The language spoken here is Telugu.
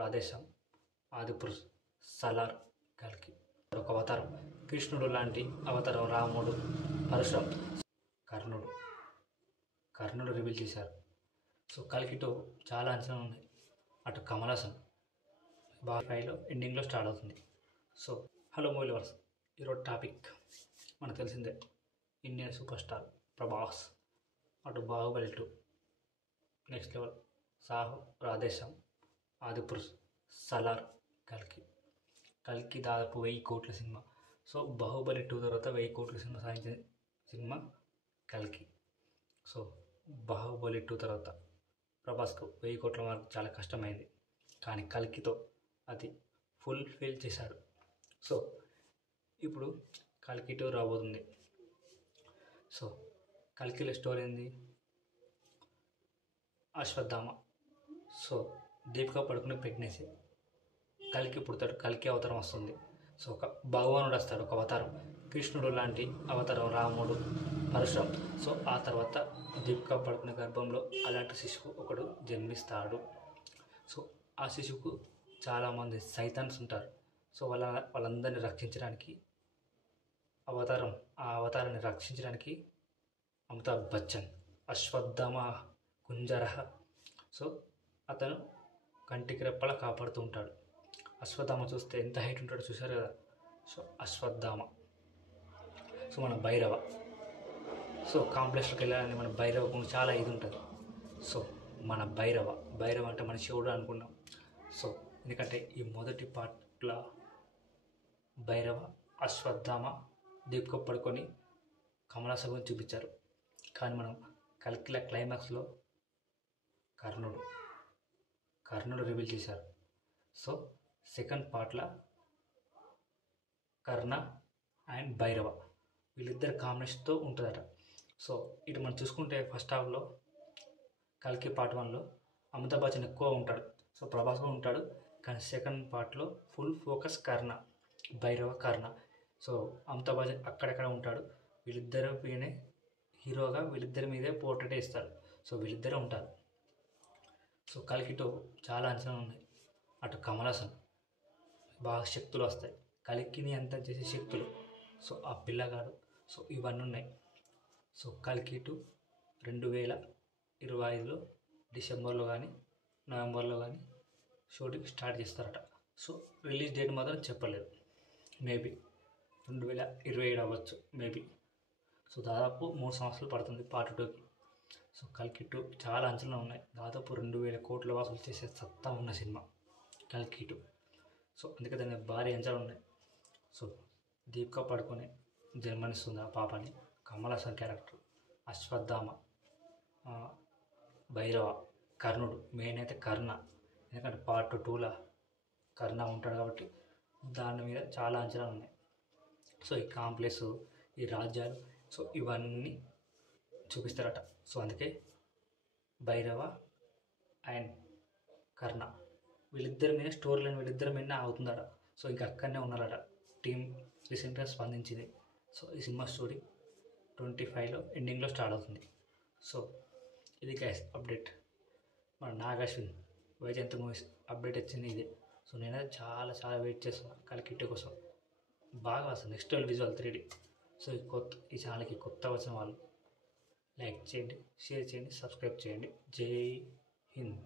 రాధేశ్యామ్, ఆదిపురుష్, సలార్, కల్కి ఒక అవతారం. కృష్ణుడు లాంటి అవతారం రాముడు, పరశురాం, కర్ణుడు రివీల్ చేశారు. సో కల్కితో చాలా అంచనాలు ఉన్నాయి. అటు కమల్ హాసన్ బాగా 5లో ఎండింగ్లో స్టార్ట్ అవుతుంది. సో హలో మూవీ లవర్స్, ఈరోజు టాపిక్ మనకు తెలిసిందే, ఇండియన్ సూపర్ స్టార్ ప్రభాస్. అటు బాహుబలి 2 నెక్స్ట్ లెవెల్, సాహు, రాధేశ్యామ్, ఆదిపురుష్, సలార్, కల్కి దాదాపు 1000 కోట్ల సినిమా. సో బాహుబలి 2 తర్వాత 1000 కోట్ల సినిమా సాధించిన సినిమా కల్కి. సో బాహుబలి 2 తర్వాత ప్రభాస్కు 1000 కోట్ల మార్క్ చాలా కష్టమైంది, కానీ కల్కితో అది ఫుల్ఫిల్ చేశాడు. సో ఇప్పుడు కల్కి 2 రాబోతుంది. సో కల్కిలో స్టోరీ ఏంది? అశ్వత్థామ. సో దీపికా పడుకునే ప్రెగ్నెన్సీ, కల్కి పుడతాడు, కల్కి అవతారం వస్తుంది. సో ఒక భగవానుడు వస్తాడు, ఒక అవతారం, కృష్ణుడు లాంటి అవతారం రాముడు, పరశురాం. సో ఆ తర్వాత దీపికా పడుకునే గర్భంలో అలాంటి శిశువు ఒకడు జన్మిస్తాడు. సో ఆ శిశువుకు చాలామంది సైతాన్స్ ఉంటారు. సో వాళ్ళందరినీ రక్షించడానికి ఆ అవతారాన్ని రక్షించడానికి అమితాబ్ బచ్చన్, అశ్వత్థామ కుంజరహ. సో అతను కంటికి రెప్పలా కాపాడుతూ ఉంటాడు. అశ్వత్థామ చూస్తే ఎంత హైట్ ఉంటాడో చూశారు కదా. సో అశ్వత్థామ. సో మన భైరవ. సో కాంప్లెక్స్లోకి వెళ్ళాలని మన భైరవకు చాలా ఇది ఉంటుంది. సో మన భైరవ అంటే మన శివుడు అనుకున్నాం. సో ఎందుకంటే ఈ మొదటి పార్ట్లో భైరవ, అశ్వత్థామ, దీపిక పడుకొని కమల్ హాసన్ గురించి చూపించారు. కానీ మనం కల్కిల క్లైమాక్స్లో కర్ణుడు రివీల్ చేశారు. సో సెకండ్ పార్ట్లో కర్ణ అండ్ భైరవ వీళ్ళిద్దరు కాంబినేషన్తో ఉంటుందట. సో ఇటు మనం చూసుకుంటే ఫస్ట్ హాఫ్లో కల్కి పార్ట్ 1లో అమితాబ్ బచ్చన్ ఎక్కువ ఉంటాడు. సో ప్రభాస్ కూడా ఉంటాడు. కానీ సెకండ్ పార్ట్లో ఫుల్ ఫోకస్ భైరవ కర్ణ. సో అమితాబ్ బచ్చన్ అక్కడక్కడ ఉంటాడు. వీళ్ళిద్దరు మీదే హీరోగా వీళ్ళిద్దరి మీదే పోర్ట్రేట్ ఇస్తారు. సో వీళ్ళిద్దరే ఉంటారు. సో కల్కితో చాలా అంచనాలు ఉన్నాయి. అటు కమల్ హాసన్ బాగా శక్తులు వస్తాయి, కల్కిని అంతం చేసే శక్తులు. సో ఆ పిల్లగాడు. సో ఇవన్నీ ఉన్నాయి. సో కల్కి 2 2025లో డిసెంబర్లో కానీ నవంబర్లో కానీ షూటింగ్ స్టార్ట్ చేస్తారట. సో రిలీజ్ డేట్ మాత్రం చెప్పలేదు. మేబీ 2027 అవ్వచ్చు మేబీ. సో దాదాపు 3 సంవత్సరాలు పడుతుంది పార్ట్ 2కి. సో కల్కి 2 చాలా అంచనాలు ఉన్నాయి. దాదాపు 2000 కోట్ల వసూలు చేసే సత్తా ఉన్న సినిమా కల్కి 2. సో అందుకే దాని భారీ అంచనాలు ఉన్నాయి. సో దీపికా పడుకొని జన్మనిస్తుంది ఆ పాపని. కమల్ హాసన్ క్యారెక్టర్, అశ్వత్థామ, భైరవ, కర్ణుడు. మెయిన్ అయితే కర్ణ, ఎందుకంటే పార్ట్ 2లో కర్ణ ఉంటాడు కాబట్టి దాని మీద చాలా అంచనాలు ఉన్నాయి. సో ఈ కాంప్లెక్స్, ఈ రాజ్యాలు, సో ఇవన్నీ చూపిస్తారట. సో అందుకే భైరవ అండ్ కర్ణ వీళ్ళిద్దరి మీద స్టోరీ లైన్ వీళ్ళిద్దరి మీద అవుతుందట. సో ఇంకా అక్కడనే ఉన్నారట. టీం రీసెంట్గా స్పందించింది. సో ఈ సినిమా స్టోరీ 25లో ఎండింగ్లో స్టార్ట్ అవుతుంది. సో ఇది గైస్ అప్డేట్. మన నాగ్ అశ్విన్, వైజయంతి మూవీస్ అప్డేట్ వచ్చింది ఇదే. సో నేనైతే చాలా వెయిట్ చేస్తున్నాను కల్కి 2 కోసం. బాగా వస్తుంది next level visual 3D. So ఈ ఛానల్కి కొత్త వచ్చిన వాళ్ళు లైక్ చేయండి, షేర్ చేయండి, సబ్స్క్రైబ్ చేయండి. జై హింద్.